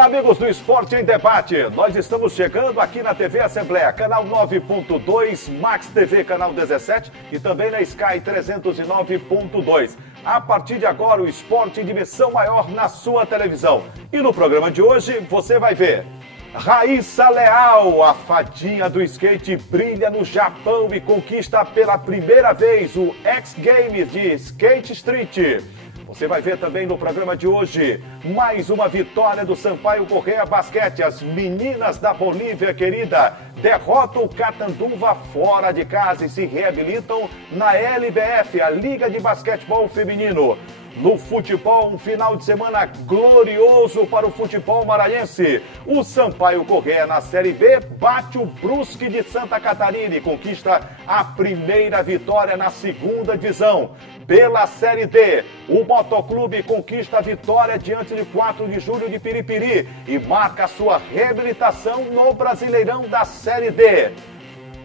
Olá, amigos do Esporte em Debate. Nós estamos chegando aqui na TV Assembleia, canal 9.2, Max TV, canal 17 e também na Sky 309.2. A partir de agora, o esporte em dimensão maior na sua televisão. E no programa de hoje, você vai ver Raíssa Leal, a fadinha do skate, brilha no Japão e conquista pela primeira vez o X Games de Skate Street. Você vai ver também no programa de hoje mais uma vitória do Sampaio Corrêa Basquete. As meninas da Bolívia querida derrotam o Catanduva fora de casa e se reabilitam na LBF, a Liga de Basquetebol Feminino. No futebol, um final de semana glorioso para o futebol maranhense. O Sampaio Corrêa na Série B bate o Brusque de Santa Catarina e conquista a primeira vitória na segunda divisão. Pela Série D, o Motoclube conquista a vitória diante de 4 de julho de Piripiri e marca sua reabilitação no Brasileirão da Série D.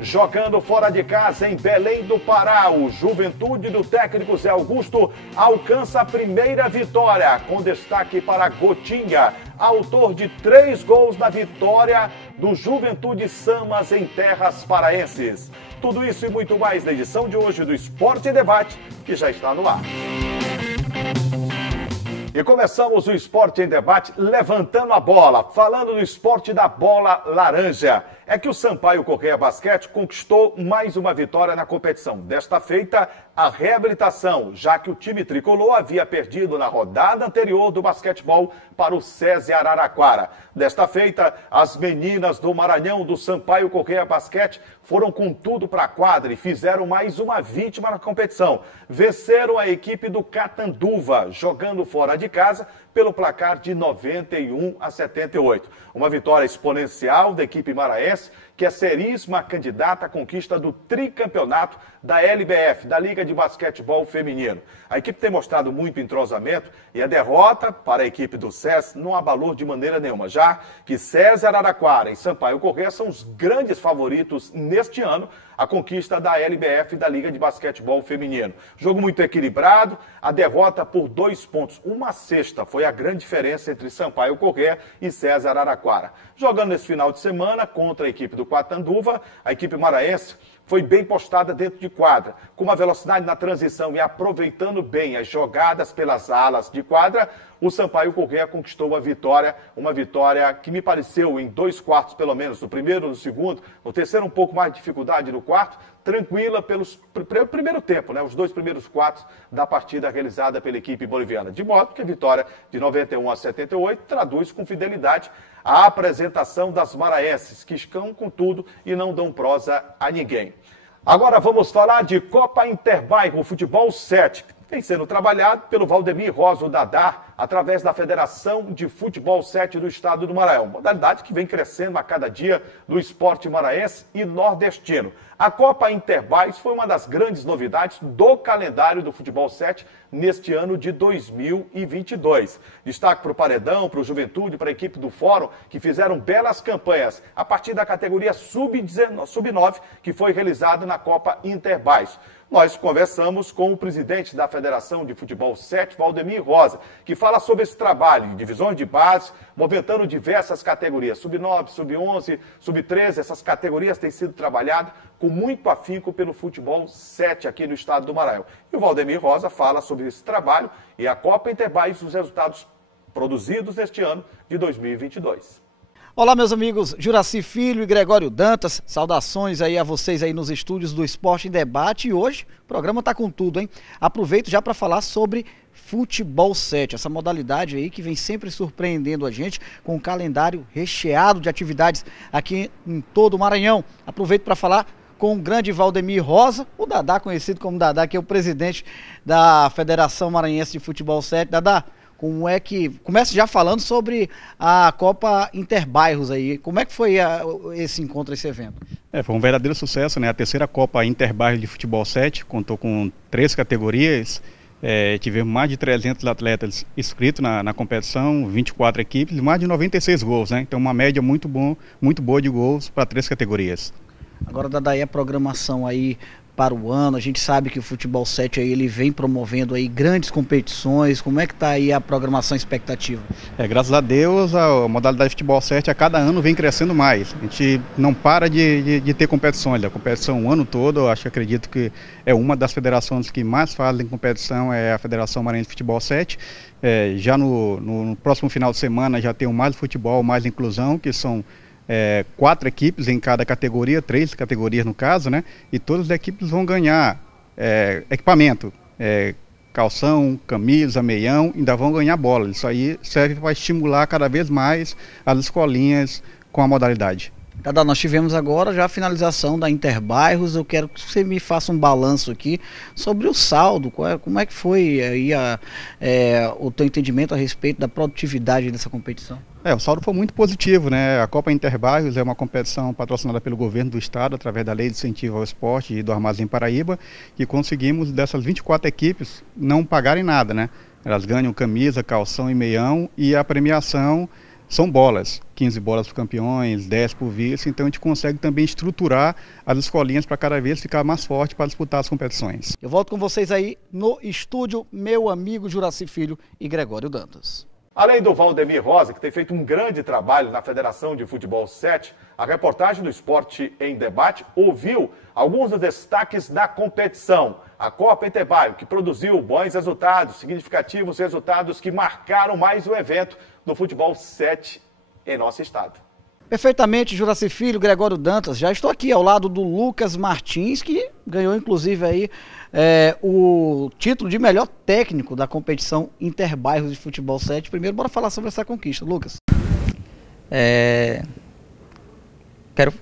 Jogando fora de casa em Belém do Pará, o Juventude do técnico Zé Augusto alcança a primeira vitória, com destaque para Gotinha, autor de 3 gols na vitória do Juventude Samas em terras paraenses. Tudo isso e muito mais na edição de hoje do Esporte em Debate, que já está no ar. E começamos o Esporte em Debate levantando a bola, falando do esporte da bola laranja. É que o Sampaio Corrêa Basquete conquistou mais uma vitória na competição. Desta feita, a reabilitação, já que o time tricolor havia perdido na rodada anterior do basquetebol para o SESI Araraquara. Desta feita, as meninas do Maranhão do Sampaio Corrêa Basquete foram com tudo para a quadra e fizeram mais uma vítima na competição. Venceram a equipe do Catanduva, jogando fora de casa pelo placar de 91-78. Uma vitória exponencial da equipe maranhense, que é seríssima candidata à conquista do tricampeonato da LBF, da Liga de Basquetebol Feminino. A equipe tem mostrado muito entrosamento e a derrota para a equipe do SES não abalou de maneira nenhuma, já que SESI Araraquara e Sampaio Corrêa são os grandes favoritos neste ano a conquista da LBF, da Liga de Basquetebol Feminino. Jogo muito equilibrado, a derrota por 2 pontos, 1/6 foi a grande diferença entre Sampaio Corrêa e SESI Araraquara. Jogando nesse final de semana contra a equipe do Catanduva, a equipe maranhense foi bem postada dentro de quadra, com uma velocidade na transição e aproveitando bem as jogadas pelas alas de quadra, o Sampaio Corrêa conquistou uma vitória que me pareceu em 2 quartos pelo menos, no primeiro, no segundo, no terceiro um pouco mais de dificuldade no quarto, tranquila pelo primeiro tempo, né? Os 2 primeiros quartos da partida realizada pela equipe boliviana. De modo que a vitória de 91-78 traduz com fidelidade a apresentação das maranhenses, que estão com tudo e não dão prosa a ninguém. Agora vamos falar de Copa Interbairro Futebol 7, que tem sendo trabalhado pelo Valdemir Rosa, o Dadá, através da Federação de Futebol 7 do Estado do Maranhão. Modalidade que vem crescendo a cada dia no esporte maranhense e nordestino. A Copa Interbairros foi uma das grandes novidades do calendário do Futebol 7 neste ano de 2022. Destaque para o Paredão, para o Juventude, para a equipe do Fórum, que fizeram belas campanhas a partir da categoria Sub-9, que foi realizada na Copa Interbairros. Nós conversamos com o presidente da Federação de Futebol 7, Valdemir Rosa, que fala sobre esse trabalho de divisões de base, movimentando diversas categorias, Sub-9, Sub-11, Sub-13, essas categorias têm sido trabalhadas com muito afinco pelo Futebol 7 aqui no estado do Maranhão. E o Valdemir Rosa fala sobre esse trabalho e a Copa Interbairros e os resultados produzidos neste ano de 2022. Olá, meus amigos, Juraci Filho e Gregório Dantas, saudações aí a vocês aí nos estúdios do Esporte em Debate. E hoje o programa tá com tudo, hein? Aproveito já para falar sobre Futebol 7, essa modalidade aí que vem sempre surpreendendo a gente com um calendário recheado de atividades aqui em todo o Maranhão. Aproveito para falar com o grande Valdemir Rosa, o Dadá, conhecido como Dadá, que é o presidente da Federação Maranhense de Futebol 7. Dadá, como é que... Começa já falando sobre a Copa Interbairros aí. Como é que foi esse encontro, esse evento? Foi um verdadeiro sucesso, né? A terceira Copa Interbairros de Futebol 7, contou com 3 categorias. Tivemos mais de 300 atletas inscritos na competição, 24 equipes, mais de 96 gols, né? Então uma média muito boa de gols para 3 categorias. Agora, Dadá, a programação aí para o ano? A gente sabe que o Futebol 7 aí, ele vem promovendo aí grandes competições. Como é que está aí a programação expectativa? Graças a Deus, a modalidade de Futebol 7 a cada ano vem crescendo mais. A gente não para de ter competições. A competição o ano todo, eu acredito que é uma das federações que mais fazem competição, é a Federação Maranhense de Futebol 7. Já no próximo final de semana já tem o Mais Futebol, Mais Inclusão, que são 4 equipes em cada categoria, 3 categorias no caso, né? E todas as equipes vão ganhar equipamento, calção, camisa, meião, ainda vão ganhar bola. Isso aí serve para estimular cada vez mais as escolinhas com a modalidade. Dada, nós tivemos agora já a finalização da Interbairros. Eu quero que você me faça um balanço aqui sobre o saldo. Como é que foi aí o teu entendimento a respeito da produtividade dessa competição? O saldo foi muito positivo, né? A Copa Interbairros é uma competição patrocinada pelo governo do estado, através da Lei de Incentivo ao Esporte e do Armazém Paraíba, que conseguimos dessas 24 equipes não pagarem nada, né? Elas ganham camisa, calção e meião, e a premiação são bolas, 15 bolas para campeões, 10 por vice, então a gente consegue também estruturar as escolinhas para cada vez ficar mais forte para disputar as competições. Eu volto com vocês aí no estúdio, meu amigo Juraci Filho e Gregório Dantas. Além do Valdemir Rosa, que tem feito um grande trabalho na Federação de Futebol 7, a reportagem do Esporte em Debate ouviu alguns dos destaques da competição. A Copa Interbairro, que produziu bons resultados, significativos resultados que marcaram mais o evento do Futebol 7 em nosso estado. Perfeitamente, Juraci Filho, Gregório Dantas. Já estou aqui ao lado do Lucas Martins, que ganhou inclusive aí o título de melhor técnico da competição Interbairros de Futebol 7. Primeiro, bora falar sobre essa conquista, Lucas.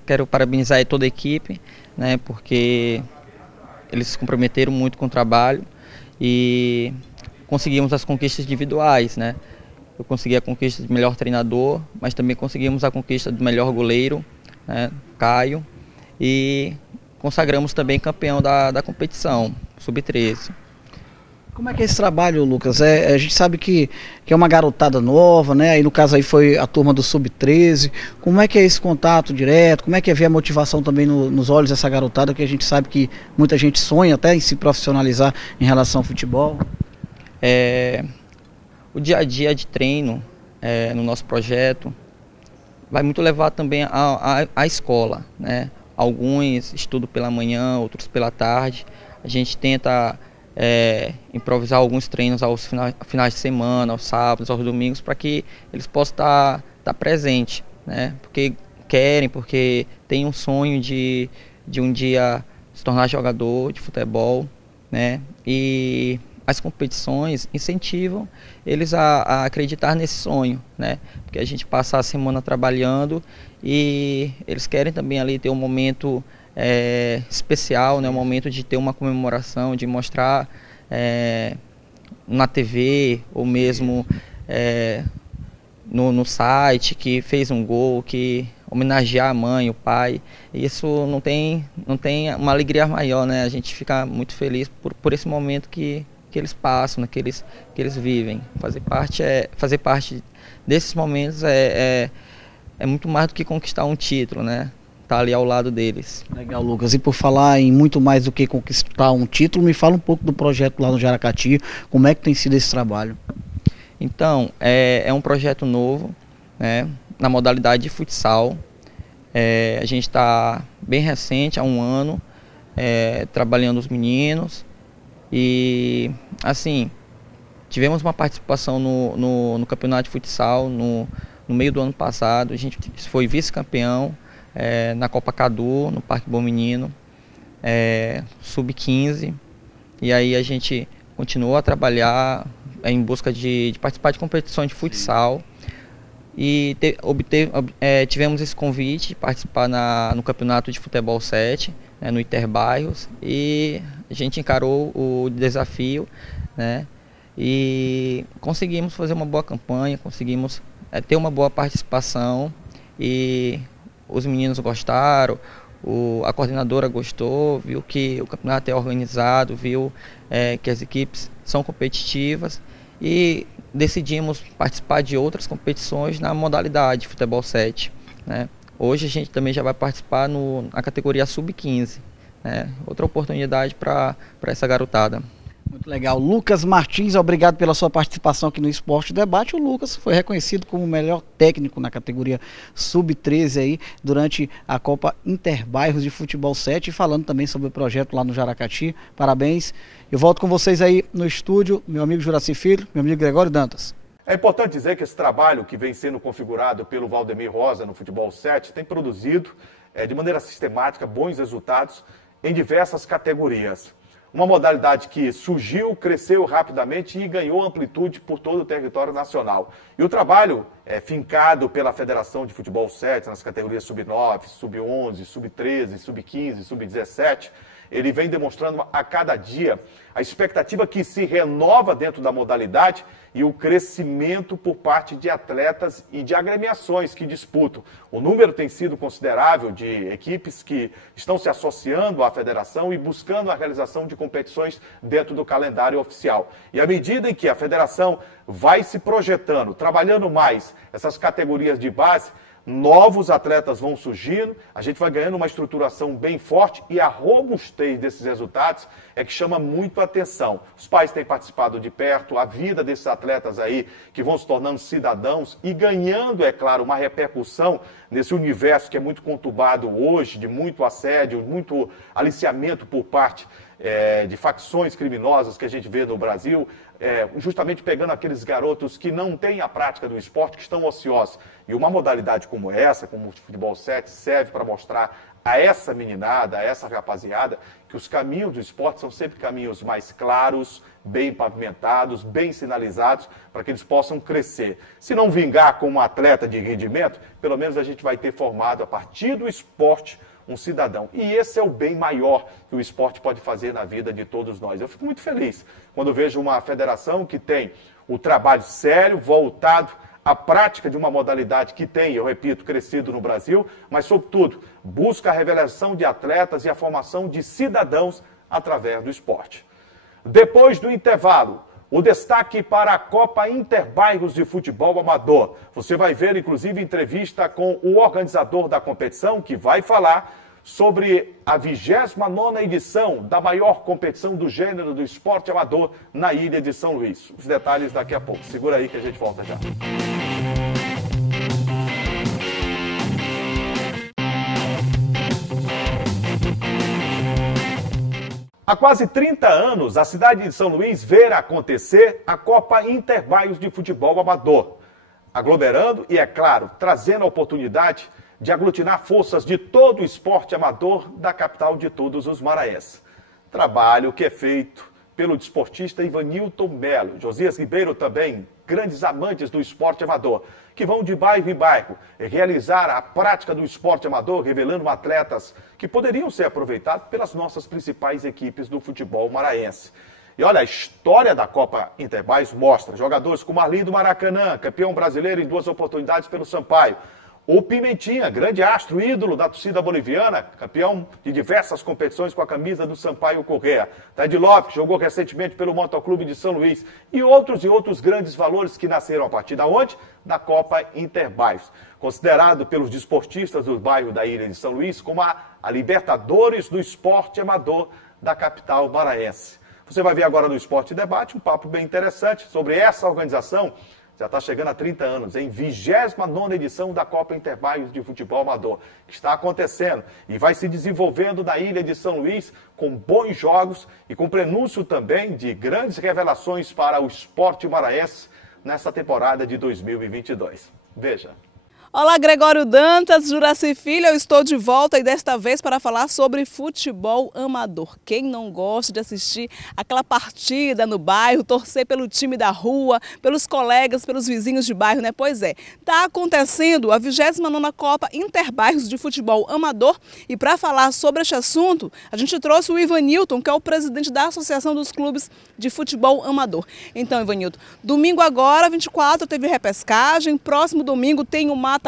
Quero parabenizar aí toda a equipe, né, porque eles se comprometeram muito com o trabalho e conseguimos as conquistas individuais, né? Eu consegui a conquista de melhor treinador, mas também conseguimos a conquista do melhor goleiro, né, Caio, e consagramos também campeão da competição, sub-13. Como é que é esse trabalho, Lucas? A gente sabe que é uma garotada nova, né? Aí no caso aí foi a turma do sub-13. Como é que é esse contato direto? Como é que é ver a motivação também nos olhos dessa garotada, que a gente sabe que muita gente sonha até em se profissionalizar em relação ao futebol? O dia a dia de treino no nosso projeto vai muito levar também à escola, né? Alguns estudam pela manhã, outros pela tarde. A gente tenta improvisar alguns treinos aos finais de semana, aos sábados, aos domingos, para que eles possam estar presentes, né? Porque querem, porque têm um sonho de um dia se tornar jogador de futebol, né? E as competições incentivam eles a acreditar nesse sonho, né? Porque a gente passa a semana trabalhando e eles querem também ali ter um momento especial, né? Um momento de ter uma comemoração, de mostrar na TV ou mesmo no site que fez um gol, que homenagear a mãe, o pai. Isso não tem uma alegria maior, né? A gente fica muito feliz por esse momento que eles passam, né, que eles vivem. Fazer parte desses momentos é muito mais do que conquistar um título, né? Tá ali ao lado deles. Legal, Lucas. E por falar em muito mais do que conquistar um título, me fala um pouco do projeto lá no Jaracati. Como é que tem sido esse trabalho? Então, é um projeto novo, né, na modalidade de futsal. A gente está bem recente, há um ano, trabalhando os meninos. E, assim, tivemos uma participação no campeonato de futsal no meio do ano passado. A gente foi vice-campeão na Copa Cadu, no Parque Bom Menino, sub-15. E aí a gente continuou a trabalhar em busca de participar de competições de futsal. E tivemos esse convite de participar no campeonato de futebol 7, no Interbairros, e a gente encarou o desafio, né, e conseguimos fazer uma boa campanha, conseguimos ter uma boa participação, e os meninos gostaram, a coordenadora gostou, viu que o campeonato é organizado, viu que as equipes são competitivas, e decidimos participar de outras competições na modalidade futebol 7, né? Hoje a gente também já vai participar na categoria sub-15, né? Outra oportunidade para essa garotada. Muito legal. Lucas Martins, obrigado pela sua participação aqui no Esporte Debate. O Lucas foi reconhecido como o melhor técnico na categoria Sub-13 aí durante a Copa Interbairros de Futebol 7, falando também sobre o projeto lá no Jaracati. Parabéns. Eu volto com vocês aí no estúdio, meu amigo Juraci Filho, meu amigo Gregório Dantas. É importante dizer que esse trabalho que vem sendo configurado pelo Valdemir Rosa no Futebol 7 tem produzido de maneira sistemática bons resultados em diversas categorias. Uma modalidade que surgiu, cresceu rapidamente e ganhou amplitude por todo o território nacional. E o trabalho fincado pela Federação de Futebol 7 nas categorias Sub-9, Sub-11, Sub-13, Sub-15, Sub-17, ele vem demonstrando a cada dia a expectativa que se renova dentro da modalidade e o crescimento por parte de atletas e de agremiações que disputam. O número tem sido considerável de equipes que estão se associando à federação e buscando a realização de competições dentro do calendário oficial. E à medida em que a federação vai se projetando, trabalhando mais essas categorias de base, novos atletas vão surgindo, a gente vai ganhando uma estruturação bem forte e a robustez desses resultados é que chama muito a atenção. Os pais têm participado de perto, a vida desses atletas aí que vão se tornando cidadãos e ganhando, é claro, uma repercussão nesse universo que é muito conturbado hoje, de muito assédio, muito aliciamento por parte de facções criminosas que a gente vê no Brasil, justamente pegando aqueles garotos que não têm a prática do esporte, que estão ociosos. E uma modalidade como essa, como o Futebol 7, serve para mostrar a essa meninada, a essa rapaziada, que os caminhos do esporte são sempre caminhos mais claros, bem pavimentados, bem sinalizados, para que eles possam crescer. Se não vingar como um atleta de rendimento, pelo menos a gente vai ter formado, a partir do esporte, um cidadão. E esse é o bem maior que o esporte pode fazer na vida de todos nós. Eu fico muito feliz quando vejo uma federação que tem o trabalho sério, voltado à prática de uma modalidade que tem, eu repito, crescido no Brasil, mas, sobretudo, busca a revelação de atletas e a formação de cidadãos através do esporte. Depois do intervalo, o destaque para a Copa Interbairros de Futebol Amador. Você vai ver, inclusive, entrevista com o organizador da competição, que vai falar sobre a 29ª edição da maior competição do gênero do esporte amador na ilha de São Luís. Os detalhes daqui a pouco. Segura aí que a gente volta já. Há quase 30 anos, a cidade de São Luís vê acontecer a Copa Interbairros de Futebol Amador, aglomerando e, é claro, trazendo a oportunidade de aglutinar forças de todo o esporte amador da capital de todos os maranhenses. Trabalho que é feito pelo desportista Ivanilton Melo, Josias Ribeiro também, grandes amantes do esporte amador, que vão de bairro em bairro realizar a prática do esporte amador, revelando atletas que poderiam ser aproveitados pelas nossas principais equipes do futebol maranhense. E olha, a história da Copa Interbairros mostra jogadores como Arlindo Maracanã, campeão brasileiro em 2 oportunidades pelo Sampaio. O Pimentinha, grande astro, ídolo da torcida boliviana, campeão de diversas competições com a camisa do Sampaio Corrêa. Ted Love, que jogou recentemente pelo Motoclube de São Luís. E outros grandes valores que nasceram a partir da onde? Da Copa Interbairros. Considerado pelos desportistas do bairro da ilha de São Luís como a Libertadores do esporte amador da capital maranhense. Você vai ver agora no Esporte Debate um papo bem interessante sobre essa organização. Já está chegando a 30 anos, em 29ª edição da Copa Interbairros de Futebol Amador, que está acontecendo e vai se desenvolvendo na ilha de São Luís com bons jogos e com prenúncio também de grandes revelações para o esporte maranhense nessa temporada de 2022. Veja. Olá, Gregório Dantas, Juraci Filho, eu estou de volta e desta vez para falar sobre futebol amador. Quem não gosta de assistir aquela partida no bairro, torcer pelo time da rua, pelos colegas, pelos vizinhos de bairro, né? Pois é, está acontecendo a 29ª Copa Interbairros de Futebol Amador e para falar sobre este assunto, a gente trouxe o Ivanilton, que é o presidente da Associação dos Clubes de Futebol Amador. Então, Ivanilton, domingo agora, 24, teve repescagem, próximo domingo tem o mata-mata.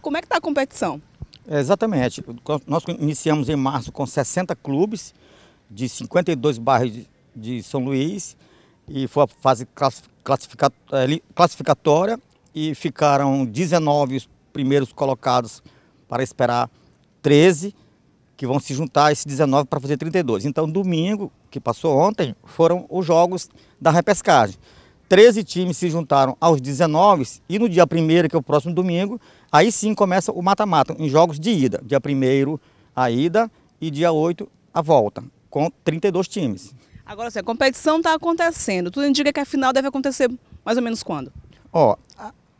Como é que está a competição? Exatamente. Nós iniciamos em março com 60 clubes de 52 bairros de São Luís e foi a fase classificatória e ficaram 19 os primeiros colocados para esperar 13 que vão se juntar esses 19 para fazer 32. Então, domingo, que passou ontem, foram os jogos da repescagem. 13 times se juntaram aos 19 e no dia 1º, que é o próximo domingo, aí sim começa o mata-mata, em jogos de ida. Dia 1º a ida e dia 8 a volta, com 32 times. Agora, assim, a competição está acontecendo. Tudo indica que a final deve acontecer mais ou menos quando? Ó,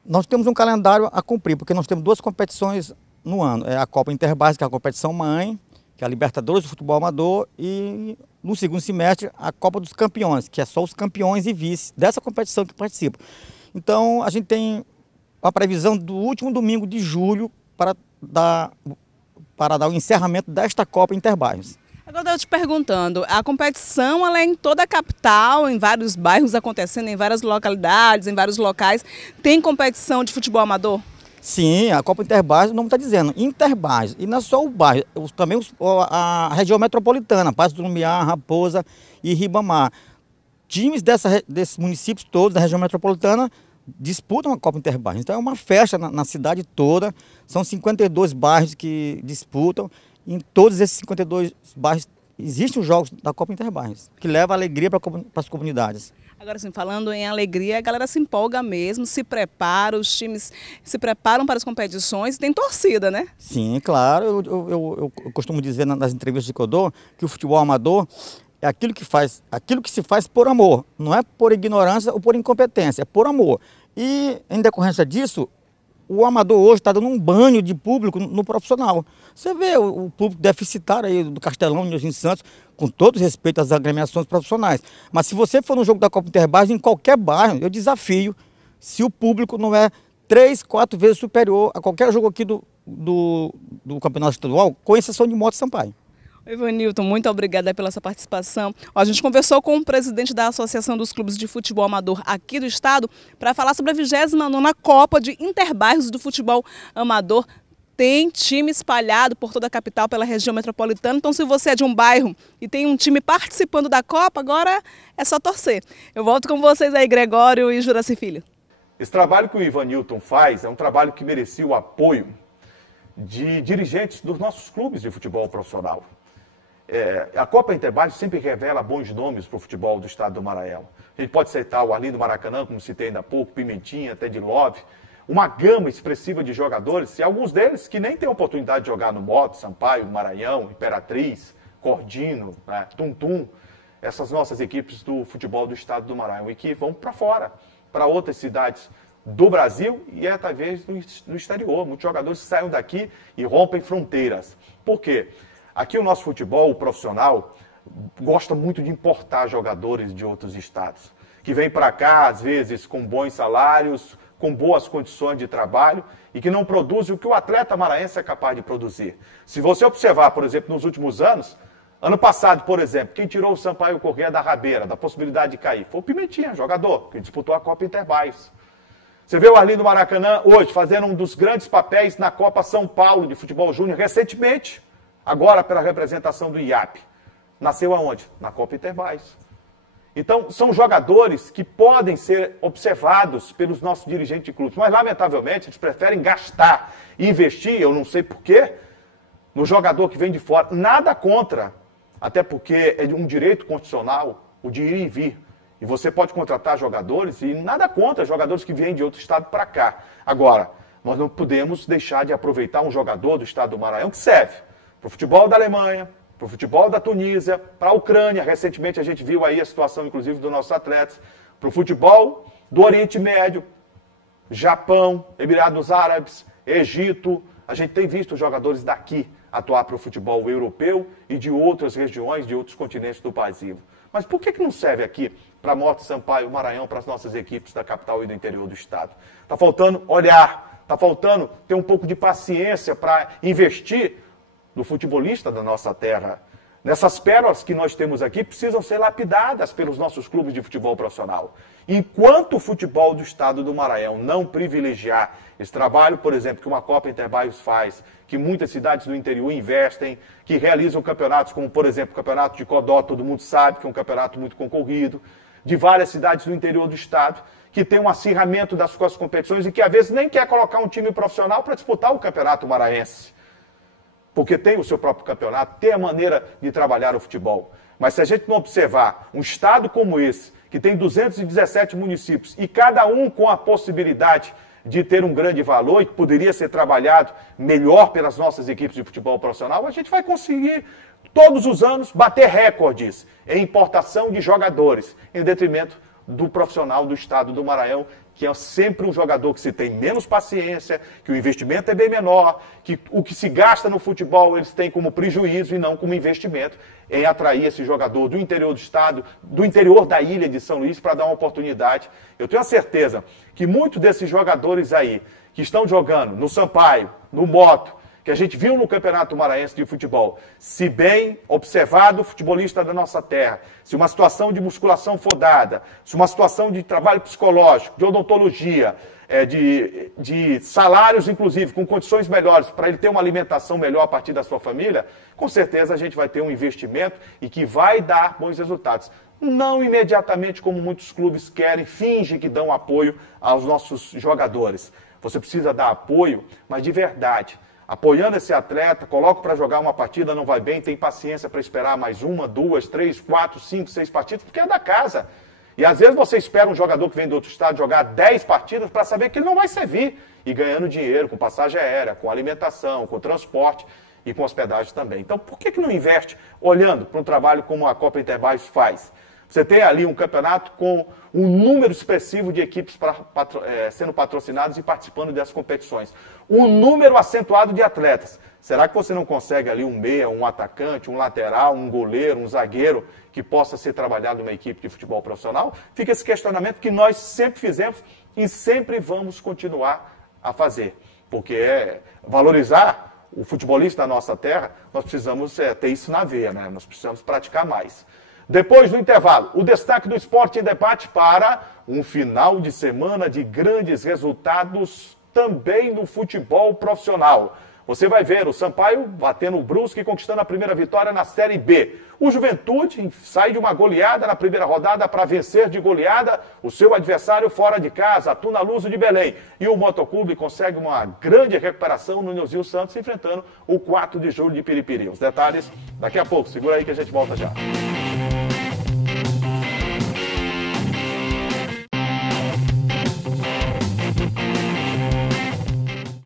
nós temos um calendário a cumprir, porque nós temos 2 competições no ano. É a Copa Interbase, que é a competição mãe, que é a Libertadores do Futebol Amador, e no segundo semestre a Copa dos Campeões, que é só os campeões e vice dessa competição que participam. Então a gente tem a previsão do último domingo de julho para dar o encerramento desta Copa Interbairros. Agora eu te perguntando, a competição ela é em toda a capital, em vários bairros acontecendo, em várias localidades, em vários locais. Tem competição de futebol amador? Sim, a Copa Interbairros, o nome está dizendo, Interbairros, e não é só o bairro, também a região metropolitana, Passo do Lumiar, Raposa e Ribamar. Times desses municípios todos da região metropolitana disputam a Copa Interbairros, então é uma festa na cidade toda, são 52 bairros que disputam, em todos esses 52 bairros existem os jogos da Copa Interbairros, que leva alegria para as comunidades. Agora, assim, falando em alegria, a galera se empolga mesmo, se prepara, os times se preparam para as competições e tem torcida, né? Sim, claro. Eu costumo dizer nas entrevistas que eu dou que o futebol amador é aquilo que se faz por amor, não é por ignorância ou por incompetência, é por amor. E, em decorrência disso, o amador hoje está dando um banho de público no profissional. Você vê o público deficitário aí do Castelão, de Nilson Santos, com todo respeito às agremiações profissionais. Mas se você for no jogo da Copa Interbairros, em qualquer bairro, eu desafio, se o público não é 3, 4 vezes superior a qualquer jogo aqui do Campeonato Estadual, com exceção de Moto Sampaio. Ivanilton, muito obrigada pela sua participação. A gente conversou com o presidente da Associação dos Clubes de Futebol Amador aqui do estado para falar sobre a 29ª Copa de Interbairros do Futebol Amador. Tem time espalhado por toda a capital, pela região metropolitana. Então, se você é de um bairro e tem um time participando da Copa, agora é só torcer. Eu volto com vocês aí, Gregório e Juraci Filho. Esse trabalho que o Ivanilton faz é um trabalho que merecia o apoio de dirigentes dos nossos clubes de futebol profissional. A Copa Interbairros sempre revela bons nomes para o futebol do estado do Maranhão. A gente pode citar o Arlindo Maracanã, como citei ainda há pouco, Pimentinha, Ted Love, uma gama expressiva de jogadores, e alguns deles que nem têm oportunidade de jogar no Moto, Sampaio, Maranhão, Imperatriz, Cordino, né, Tum-Tum, essas nossas equipes do futebol do estado do Maranhão, e que vão para fora, para outras cidades do Brasil e talvez no exterior. Muitos jogadores saem daqui e rompem fronteiras. Por quê? Aqui o nosso futebol, o profissional, gosta muito de importar jogadores de outros estados, que vêm para cá, às vezes, com bons salários, com boas condições de trabalho e que não produzem o que o atleta maranhense é capaz de produzir. Se você observar, por exemplo, nos últimos anos, ano passado, por exemplo, quem tirou o Sampaio Corrêa da rabeira, da possibilidade de cair, foi o Pimentinha, jogador, que disputou a Copa Interbairros. Você vê o Arlindo Maracanã hoje fazendo um dos grandes papéis na Copa São Paulo de Futebol Júnior recentemente, agora pela representação do IAP. Nasceu aonde? Na Copa Interbairros. Então, são jogadores que podem ser observados pelos nossos dirigentes de clubes, mas, lamentavelmente, eles preferem gastar e investir, eu não sei porquê, no jogador que vem de fora. Nada contra, até porque é um direito constitucional o de ir e vir. E você pode contratar jogadores, e nada contra jogadores que vêm de outro estado para cá. Agora, nós não podemos deixar de aproveitar um jogador do estado do Maranhão que serve para o futebol da Alemanha, para o futebol da Tunísia, para a Ucrânia. Recentemente a gente viu aí a situação, inclusive, dos nossos atletas, para o futebol do Oriente Médio, Japão, Emirados Árabes, Egito. A gente tem visto jogadores daqui atuar para o futebol europeu e de outras regiões, de outros continentes do Brasil. Mas por que não serve aqui para Moto Sampaio, Maranhão, para as nossas equipes da capital e do interior do estado? Está faltando olhar, está faltando ter um pouco de paciência para investir no futebolista da nossa terra. Nessas pérolas que nós temos aqui precisam ser lapidadas pelos nossos clubes de futebol profissional. Enquanto o futebol do estado do Maranhão não privilegiar esse trabalho, por exemplo, que uma Copa Interbairros faz, que muitas cidades do interior investem, que realizam campeonatos como, por exemplo, o Campeonato de Codó, todo mundo sabe que é um campeonato muito concorrido, de várias cidades do interior do estado, que tem um acirramento das suas competições e que às vezes nem quer colocar um time profissional para disputar o Campeonato Maranhense. porque tem o seu próprio campeonato, tem a maneira de trabalhar o futebol. Mas se a gente não observar um estado como esse, que tem 217 municípios, e cada um com a possibilidade de ter um grande valor e que poderia ser trabalhado melhor pelas nossas equipes de futebol profissional, a gente vai conseguir, todos os anos, bater recordes em importação de jogadores, em detrimento do profissional do estado do Maranhão, que é sempre um jogador que se tem menos paciência, que o investimento é bem menor, que o que se gasta no futebol eles têm como prejuízo e não como investimento em atrair esse jogador do interior do estado, do interior da ilha de São Luís para dar uma oportunidade. Eu tenho a certeza que muitos desses jogadores aí que estão jogando no Sampaio, no Moto, que a gente viu no Campeonato Maranhense de Futebol, se bem observado o futebolista da nossa terra, se uma situação de musculação for dada, se uma situação de trabalho psicológico, de odontologia, de salários, inclusive, com condições melhores, para ele ter uma alimentação melhor a partir da sua família, com certeza a gente vai ter um investimento e que vai dar bons resultados. Não imediatamente como muitos clubes querem, fingem que dão apoio aos nossos jogadores. Você precisa dar apoio, mas de verdade. Apoiando esse atleta, coloca para jogar uma partida, não vai bem, tem paciência para esperar mais 1, 2, 3, 4, 5, 6 partidas, porque é da casa. E às vezes você espera um jogador que vem do outro estado jogar 10 partidas para saber que ele não vai servir. E ganhando dinheiro com passagem aérea, com alimentação, com transporte e com hospedagem também. Então por que não investe olhando para um trabalho como a Copa Interbairros faz? Você tem ali um campeonato com um número expressivo de equipes sendo patrocinadas e participando dessas competições. Um número acentuado de atletas. Será que você não consegue ali um meia, um atacante, um lateral, um goleiro, um zagueiro que possa ser trabalhado numa equipe de futebol profissional? Fica esse questionamento que nós sempre fizemos e sempre vamos continuar a fazer. Porque valorizar o futebolista da nossa terra, nós precisamos ter isso na veia, né? Nós precisamos praticar mais. Depois do intervalo, o destaque do Esporte em Debate para um final de semana de grandes resultados também no futebol profissional. Você vai ver o Sampaio batendo o Brusque e conquistando a primeira vitória na Série B. O Juventude sai de uma goleada na primeira rodada para vencer de goleada o seu adversário fora de casa, a Tuna Luso de Belém. E o Motoclube consegue uma grande recuperação no Nilzinho Santos, enfrentando o 4 de julho de Piripiri. Os detalhes daqui a pouco. Segura aí que a gente volta já.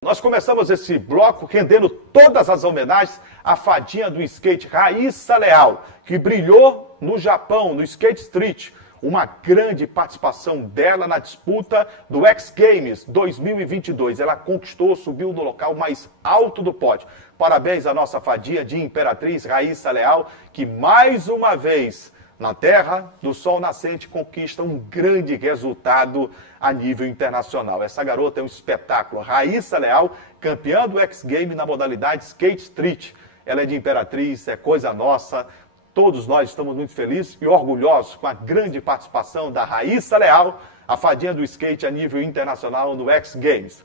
Nós começamos esse bloco rendendo todas as homenagens à fadinha do skate, Raíssa Leal, que brilhou no Japão, no Skate Street. Uma grande participação dela na disputa do X Games 2022. Ela conquistou, subiu no local mais alto do pódio. Parabéns à nossa fadinha de Imperatriz, Raíssa Leal, que mais uma vez, na terra do sol nascente, conquista um grande resultado a nível internacional. Essa garota é um espetáculo. Raíssa Leal, campeã do X Game na modalidade Skate Street. Ela é de Imperatriz, é coisa nossa. Todos nós estamos muito felizes e orgulhosos com a grande participação da Raíssa Leal, a fadinha do skate a nível internacional no X Games.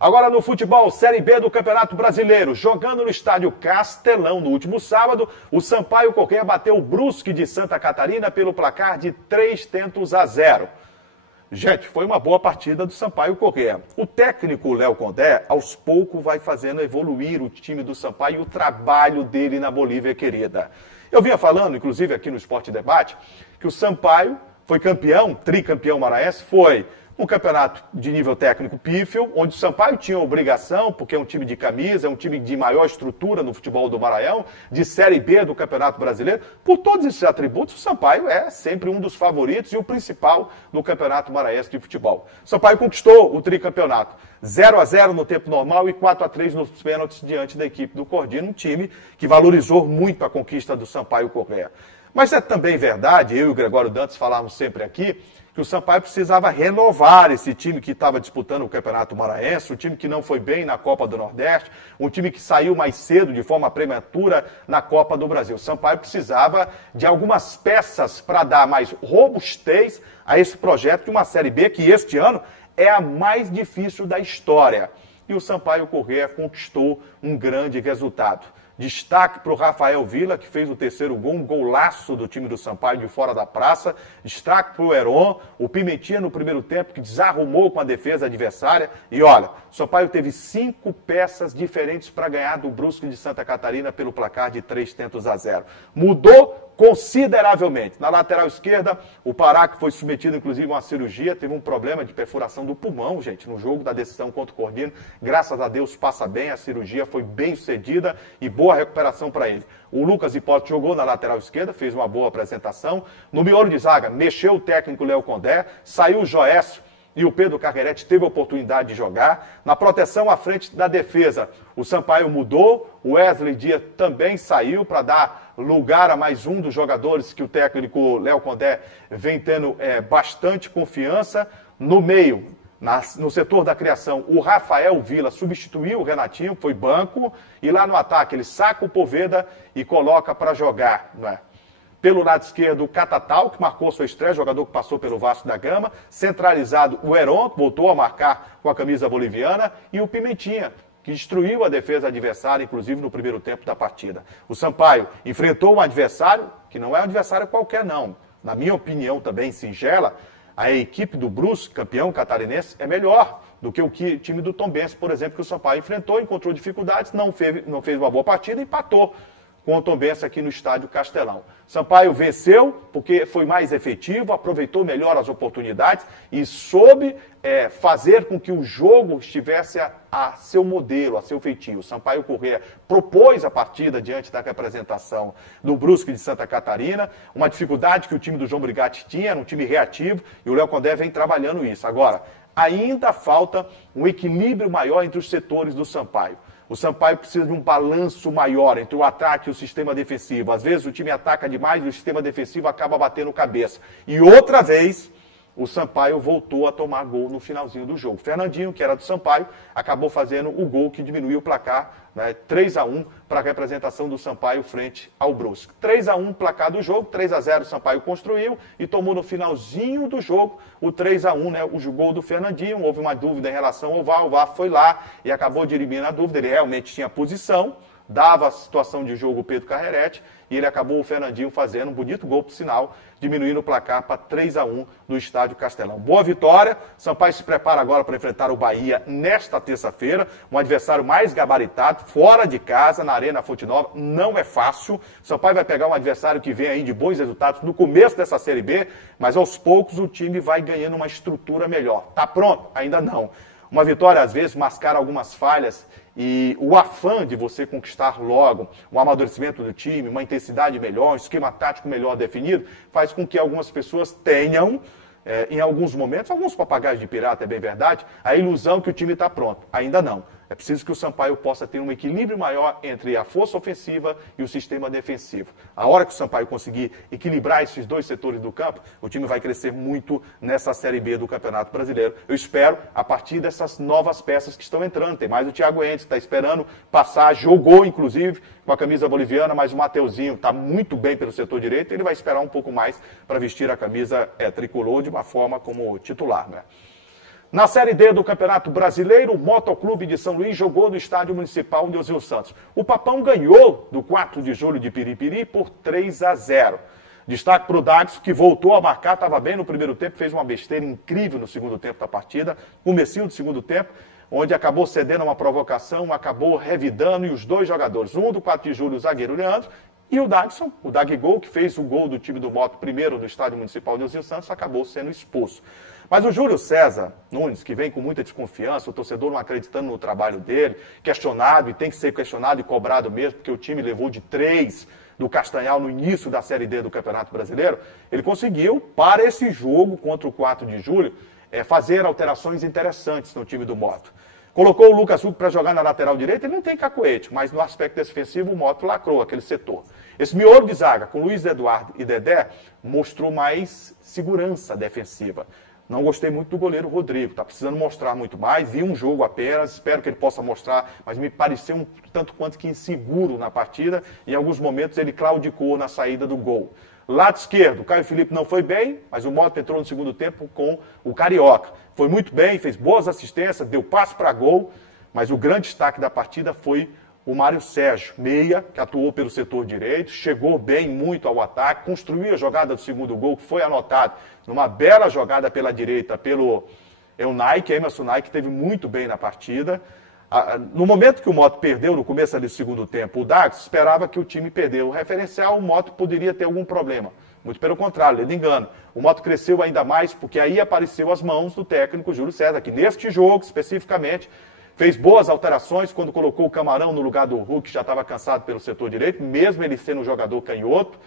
Agora no futebol, Série B do Campeonato Brasileiro, jogando no estádio Castelão no último sábado, o Sampaio Corrêa bateu o Brusque de Santa Catarina pelo placar de 3-0. Gente, foi uma boa partida do Sampaio Corrêa. O técnico Léo Condé, aos poucos, vai fazendo evoluir o time do Sampaio e o trabalho dele na Bolívia querida. Eu vinha falando, inclusive aqui no Esporte Debate, que o Sampaio foi campeão, tricampeão maranhense, foi um campeonato de nível técnico pífio, onde o Sampaio tinha obrigação, porque é um time de camisa, é um time de maior estrutura no futebol do Maranhão, de Série B do Campeonato Brasileiro. Por todos esses atributos, o Sampaio é sempre um dos favoritos e o principal no Campeonato Maranhense de Futebol. O Sampaio conquistou o tricampeonato. 0-0 no tempo normal e 4-3 nos pênaltis diante da equipe do Cordino, um time que valorizou muito a conquista do Sampaio Corrêa. Mas é também verdade, eu e o Gregório Dantas falávamos sempre aqui, que o Sampaio precisava renovar esse time que estava disputando o Campeonato Maranhense, um time que não foi bem na Copa do Nordeste, um time que saiu mais cedo, de forma prematura, na Copa do Brasil. O Sampaio precisava de algumas peças para dar mais robustez a esse projeto de uma Série B, que este ano é a mais difícil da história. E o Sampaio Corrêa conquistou um grande resultado. Destaque para o Rafael Villa, que fez o terceiro gol, um golaço do time do Sampaio de fora da praça. Destaque para o Heron, o Pimentinha no primeiro tempo, que desarrumou com a defesa adversária. E olha, o Sampaio teve 5 peças diferentes para ganhar do Brusque de Santa Catarina pelo placar de 3-0. Mudou consideravelmente. Na lateral esquerda, o Pará, que foi submetido inclusive a uma cirurgia, teve um problema de perfuração do pulmão, gente, no jogo da decisão contra o Cordino. Graças a Deus passa bem, a cirurgia foi bem sucedida e boa recuperação para ele. O Lucas Hipólito jogou na lateral esquerda, fez uma boa apresentação. No miolo de zaga, mexeu o técnico Léo Condé, saiu o Joécio e o Pedro Carguerete teve a oportunidade de jogar. Na proteção à frente da defesa, o Sampaio mudou, o Wesley Dias também saiu para dar lugar a mais um dos jogadores que o técnico Léo Condé vem tendo bastante confiança. No meio, no setor da criação, o Rafael Villa substituiu o Renatinho, foi banco, e lá no ataque ele saca o Poveda e coloca para jogar, né? Pelo lado esquerdo, o Catatal, que marcou sua estreia, jogador que passou pelo Vasco da Gama. Centralizado, o Heron, que voltou a marcar com a camisa boliviana. E o Pimentinha, que destruiu a defesa adversária, inclusive no primeiro tempo da partida. O Sampaio enfrentou um adversário, que não é um adversário qualquer não. Na minha opinião também singela, a equipe do Brusque, campeão catarinense, é melhor do que o time do Tombense, por exemplo, que o Sampaio enfrentou, encontrou dificuldades, não fez uma boa partida e empatou com o Tombense aqui no estádio Castelão. Sampaio venceu porque foi mais efetivo, aproveitou melhor as oportunidades e soube fazer com que o jogo estivesse a seu modelo, a seu feitio. Sampaio Corrêa propôs a partida diante da representação do Brusque de Santa Catarina, uma dificuldade que o time do João Brigatti tinha, era um time reativo, e o Léo Condé vem trabalhando isso. Agora, ainda falta um equilíbrio maior entre os setores do Sampaio. O Sampaio precisa de um balanço maior entre o ataque e o sistema defensivo. Às vezes o time ataca demais e o sistema defensivo acaba batendo cabeça. E outra vez, o Sampaio voltou a tomar gol no finalzinho do jogo. Fernandinho, que era do Sampaio, acabou fazendo o gol que diminuiu o placar, né, 3-1 para a representação do Sampaio frente ao Brusque. 3-1 placar do jogo, 3-0 o Sampaio construiu e tomou no finalzinho do jogo o 3-1, né, o gol do Fernandinho. Houve uma dúvida em relação ao VAR, o VAR foi lá e acabou dirimir a dúvida, ele realmente tinha posição, dava a situação de jogo o Pedro Carguerete e ele acabou, o Fernandinho, fazendo um bonito gol, por sinal, diminuindo o placar para 3-1 do estádio Castelão. Boa vitória, Sampaio se prepara agora para enfrentar o Bahia nesta terça-feira, um adversário mais gabaritado, fora de casa, na Arena Fonte Nova, não é fácil. Sampaio vai pegar um adversário que vem aí de bons resultados no começo dessa Série B, mas aos poucos o time vai ganhando uma estrutura melhor. Tá pronto? Ainda não. Uma vitória, às vezes, mascara algumas falhas e o afã de você conquistar logo um amadurecimento do time, uma intensidade melhor, um esquema tático melhor definido, faz com que algumas pessoas tenham, em alguns momentos, alguns papagaios de pirata, é bem verdade, a ilusão que o time está pronto. Ainda não. É preciso que o Sampaio possa ter um equilíbrio maior entre a força ofensiva e o sistema defensivo. A hora que o Sampaio conseguir equilibrar esses dois setores do campo, o time vai crescer muito nessa Série B do Campeonato Brasileiro. Eu espero, a partir dessas novas peças que estão entrando. Tem mais o Thiago Entes, que está esperando passar, jogou, inclusive, com a camisa boliviana, mas o Mateuzinho está muito bem pelo setor direito, ele vai esperar um pouco mais para vestir a camisa tricolor de uma forma como titular, né? Na Série D do Campeonato Brasileiro, o Motoclube de São Luís jogou no Estádio Municipal Nilson Santos. O Papão ganhou do 4 de julho de Piripiri por 3-0. Destaque para o Dagson, que voltou a marcar, estava bem no primeiro tempo, fez uma besteira incrível no segundo tempo da partida, comecinho do segundo tempo, onde acabou cedendo a uma provocação, acabou revidando, e os dois jogadores, um do 4 de julho, o zagueiro Leandro, e o Dagson, o Dagigol, que fez o gol do time do Moto primeiro no Estádio Municipal Nilson Santos, acabou sendo expulso. Mas o Júlio César Nunes, que vem com muita desconfiança, o torcedor não acreditando no trabalho dele, questionado, e tem que ser questionado e cobrado mesmo, porque o time levou de 3 do Castanhal no início da Série D do Campeonato Brasileiro, ele conseguiu, para esse jogo contra o 4 de julho, fazer alterações interessantes no time do Moto. Colocou o Lucas Hugo para jogar na lateral direita, ele não tem cacoete, mas no aspecto defensivo o Moto lacrou aquele setor. Esse miolo de zaga com Luiz Eduardo e Dedé mostrou mais segurança defensiva. Não gostei muito do goleiro Rodrigo, está precisando mostrar muito mais, vi um jogo apenas, espero que ele possa mostrar, mas me pareceu um tanto quanto que inseguro na partida, e em alguns momentos ele claudicou na saída do gol. Lado esquerdo, o Caio Felipe não foi bem, mas o Moto entrou no segundo tempo com o Carioca. Foi muito bem, fez boas assistências, deu passe para gol, mas o grande destaque da partida foi o Mário Sérgio, meia, que atuou pelo setor direito, chegou bem muito ao ataque, construiu a jogada do segundo gol, que foi anotado numa bela jogada pela direita pelo Emerson Nike, teve muito bem na partida. No momento que o Moto perdeu, no começo ali do segundo tempo, o Dax esperava que o time perdeu o referencial, o Moto poderia ter algum problema. Muito pelo contrário, ele engana. O Moto cresceu ainda mais porque aí apareceu as mãos do técnico Júlio César, que neste jogo, especificamente, fez boas alterações quando colocou o Camarão no lugar do Hulk, que já estava cansado pelo setor direito, mesmo ele sendo um jogador canhoto.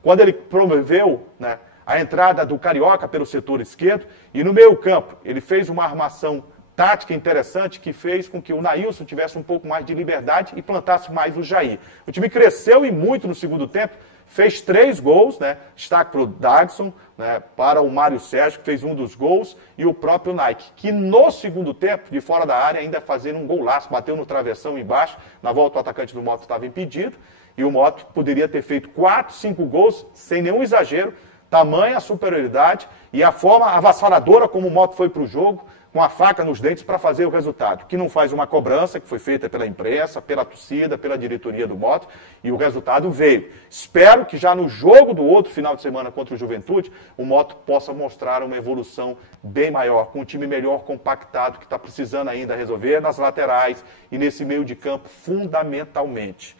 Quando ele promoveu, né, a entrada do Carioca pelo setor esquerdo, e no meio campo ele fez uma armação tática interessante que fez com que o Nailson tivesse um pouco mais de liberdade e plantasse mais o Jair. O time cresceu e muito no segundo tempo, fez 3 gols, né? Destaque para o Dagson, né? Para o Mário Sérgio, que fez um dos gols, e o próprio Nike, que no segundo tempo, de fora da área, ainda fazendo um golaço, bateu no travessão embaixo, na volta o atacante do Moto estava impedido, e o Moto poderia ter feito 4, 5 gols, sem nenhum exagero, tamanha a superioridade e a forma avassaladora como o Moto foi para o jogo, com a faca nos dentes para fazer o resultado, que não faz uma cobrança, que foi feita pela imprensa, pela torcida, pela diretoria do Moto, e o resultado veio. Espero que já no jogo do outro final de semana contra o Juventude, o Moto possa mostrar uma evolução bem maior, com um time melhor compactado, que está precisando ainda resolver nas laterais e nesse meio de campo fundamentalmente.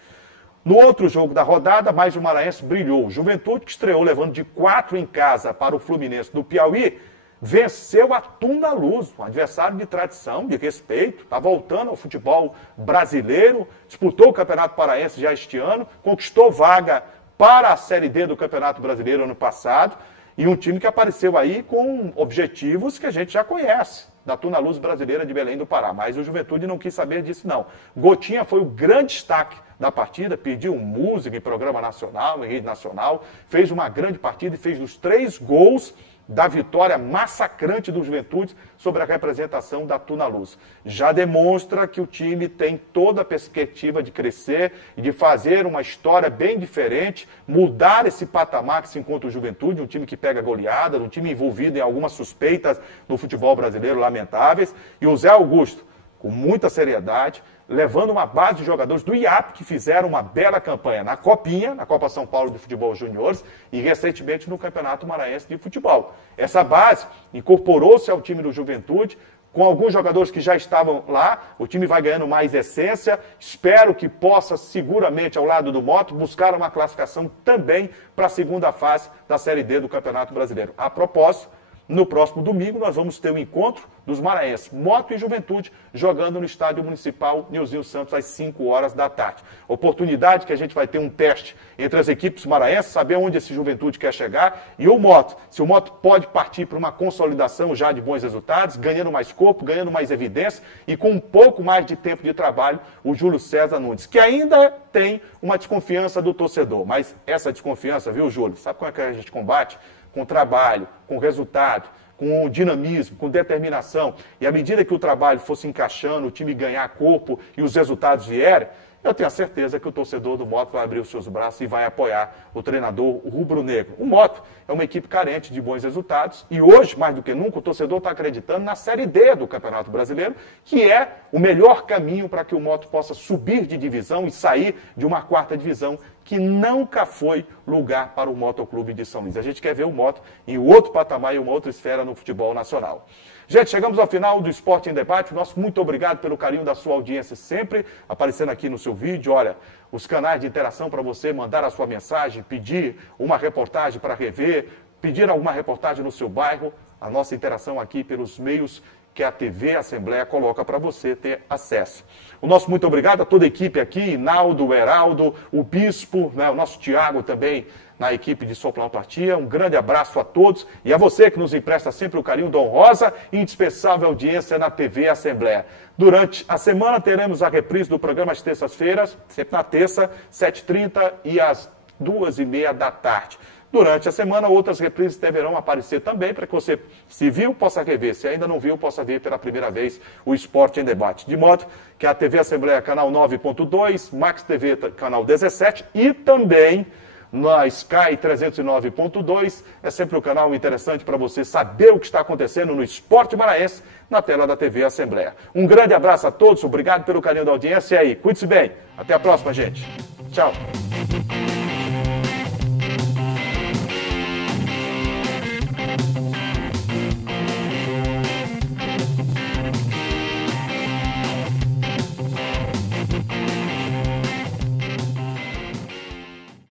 No outro jogo da rodada, mais o Maranhense brilhou. O Juventude, que estreou levando de 4 em casa para o Fluminense do Piauí, venceu a Tunaluz, um adversário de tradição, de respeito, está voltando ao futebol brasileiro, disputou o Campeonato Paraense já este ano, conquistou vaga para a Série D do Campeonato Brasileiro ano passado, e um time que apareceu aí com objetivos que a gente já conhece, da Tunaluz brasileira de Belém do Pará, mas o Juventude não quis saber disso não. Gotinha foi o grande destaque da partida, pediu música em programa nacional, em rede nacional, fez uma grande partida e fez os 3 gols da vitória massacrante do Juventude sobre a representação da Tunaluz. Já demonstra que o time tem toda a perspectiva de crescer e de fazer uma história bem diferente, mudar esse patamar que se encontra o Juventude, um time que pega goleada, um time envolvido em algumas suspeitas no futebol brasileiro lamentáveis, e o Zé Augusto, com muita seriedade, levando uma base de jogadores do IAP que fizeram uma bela campanha na Copinha, na Copa São Paulo de Futebol Juniores e recentemente no Campeonato Maranhense de Futebol. Essa base incorporou-se ao time do Juventude, com alguns jogadores que já estavam lá, o time vai ganhando mais essência, espero que possa seguramente ao lado do Moto buscar uma classificação também para a segunda fase da Série D do Campeonato Brasileiro. A propósito, no próximo domingo, nós vamos ter o encontro dos maranhenses, Moto e Juventude, jogando no Estádio Municipal Nilzinho Santos às 5 horas da tarde. Oportunidade que a gente vai ter um teste entre as equipes maranhenses, saber onde esse Juventude quer chegar, e o Moto. Se o Moto pode partir para uma consolidação já de bons resultados, ganhando mais corpo, ganhando mais evidência, e com um pouco mais de tempo de trabalho, o Júlio César Nunes, que ainda tem uma desconfiança do torcedor. Mas essa desconfiança, viu, Júlio? Sabe como é que a gente combate? Com trabalho, com resultado, com dinamismo, com determinação. E à medida que o trabalho fosse encaixando, o time ganhar corpo e os resultados vierem, eu tenho a certeza que o torcedor do Moto vai abrir os seus braços e vai apoiar o treinador rubro-negro. O Moto é uma equipe carente de bons resultados e hoje, mais do que nunca, o torcedor está acreditando na Série D do Campeonato Brasileiro, que é o melhor caminho para que o Moto possa subir de divisão e sair de uma 4ª divisão que nunca foi lugar para o Motoclube de São Luís. A gente quer ver o Moto em outro patamar e uma outra esfera no futebol nacional. Gente, chegamos ao final do Esporte em Debate. Nosso muito obrigado pelo carinho da sua audiência sempre aparecendo aqui no seu vídeo. Olha, os canais de interação para você mandar a sua mensagem, pedir uma reportagem para rever, pedir alguma reportagem no seu bairro. A nossa interação aqui pelos meios que a TV Assembleia coloca para você ter acesso. O nosso muito obrigado a toda a equipe aqui, Naldo, Heraldo, o Bispo, né, o nosso Tiago também na equipe de Soplanautartia. Um grande abraço a todos e a você que nos empresta sempre o carinho da honrosa e indispensável audiência na TV Assembleia. Durante a semana teremos a reprise do programa às terças-feiras, sempre na terça, 7h30 e às 2h30 da tarde. Durante a semana, outras reprises deverão aparecer também, para que você, se viu, possa rever. Se ainda não viu, possa ver pela primeira vez o Esporte em Debate. De modo que a TV Assembleia, canal 9.2, Max TV, canal 17, e também na Sky 309.2. É sempre um canal interessante para você saber o que está acontecendo no esporte maranhense na tela da TV Assembleia. Um grande abraço a todos, obrigado pelo carinho da audiência e aí, cuide-se bem. Até a próxima, gente. Tchau.